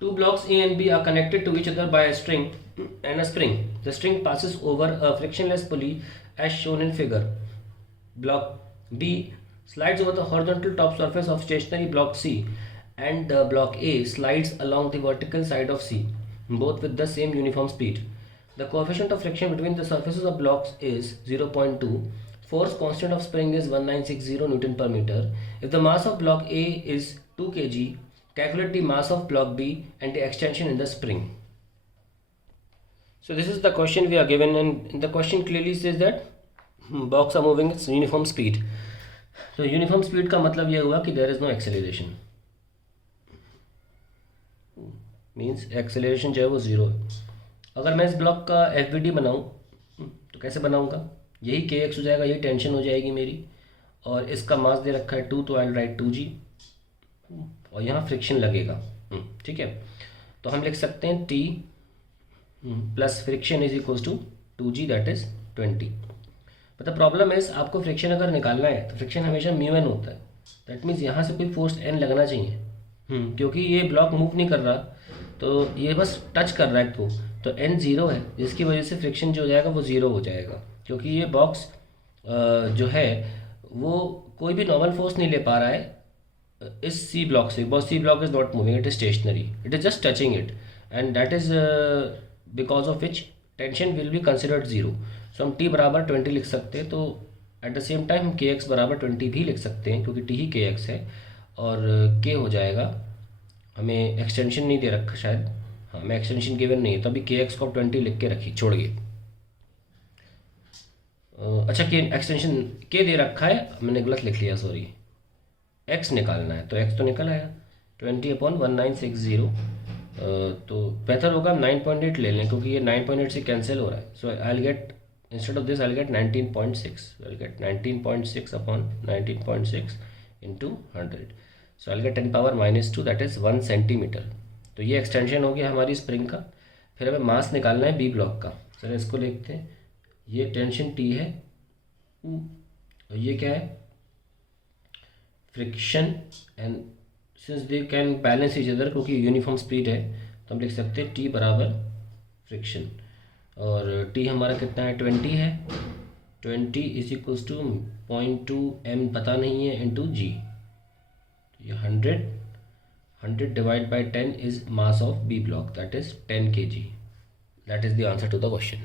Two blocks A and B are connected to each other by a string and a spring. The string passes over a frictionless pulley as shown in figure. Block B slides over the horizontal top surface of stationary block C, and the block A slides along the vertical side of C, both with the same uniform speed. The coefficient of friction between the surfaces of blocks is 0.2. Force constant of spring is 1960 Newton per meter. If the mass of block A is 2 kg, calculate the mass of block B and the extension in the spring. So this is the question we are given, and the question clearly says that blocks are moving at uniform speed. तो uniform speed का मतलब यह हुआ कि there is no acceleration, means acceleration जो है वो zero है. अगर मैं इस ब्लॉक का एफ बी डी बनाऊँ तो कैसे बनाऊँगा, यही के एक्स हो जाएगा, यही टेंशन हो जाएगी मेरी, और इसका मास दे रखा है 2, तो आई राइट 2g, और यहाँ फ्रिक्शन लगेगा. ठीक है, तो हम लिख सकते हैं T plus friction is equals to 2g, that is 20. मतलब प्रॉब्लम है, आपको फ्रिक्शन अगर निकालना है तो फ्रिक्शन हमेशा म्यू एन होता है. दैट मीन्स यहाँ से कोई फोर्स एन लगना चाहिए. क्योंकि ये ब्लॉक मूव नहीं कर रहा, तो ये बस टच कर रहा है तो एन ज़ीरो है, जिसकी वजह से फ्रिक्शन जो हो जाएगा वो ज़ीरो हो जाएगा. क्योंकि ये बॉक्स जो है वो कोई भी नॉर्मल फोर्स नहीं ले पा रहा है इस सी ब्लॉक से. Because C block is not moving, it is stationary, it is just touching it, and that is because of which tension will be considered zero. So हम t बराबर 20 लिख सकते हैं. तो एट द सेम टाइम हम के x बराबर 20 भी लिख सकते हैं, क्योंकि t ही के एक्स है, और k हो जाएगा, हमें एक्सटेंशन नहीं दे रखा शायद, हाँ हमें एक्सटेंशन गिवन नहीं है, तो अभी के एक्स को 20 लिख के रखिए, छोड़िए. अच्छा, के एक्सटेंशन के दे रखा है, मैंने गलत लिख लिया, सॉरी. x निकालना है, तो x तो निकल आया 20/1960. तो बेहतर होगा 9.8 ले लें, क्योंकि ये 9.8 से कैंसिल हो रहा है. So I will get, instead of this I'll get 19.6. I'll get 19.6 upon 19.6 into 100. So I'll get 10 power minus 2, that is 1 centimetre. तो ये एक्सटेंशन हो गया हमारी स्प्रिंग का. फिर हमें मास निकालना है बी ब्लॉक का. चलो इसको लिखते हैं. ये टेंशन टी है, और ये क्या है, friction. And since they can balance each other, क्योंकि यूनिफॉर्म स्पीड है, तो हम लिख सकते हैं टी बराबर फ्रिक्शन. और t हमारा कितना है, 20 है. 20 इज इक्वल्स टू 0.2 m पता नहीं है इंटू जी. ये 100 divide by 10 is mass of b block, that is 10 kg. That is the answer to the question.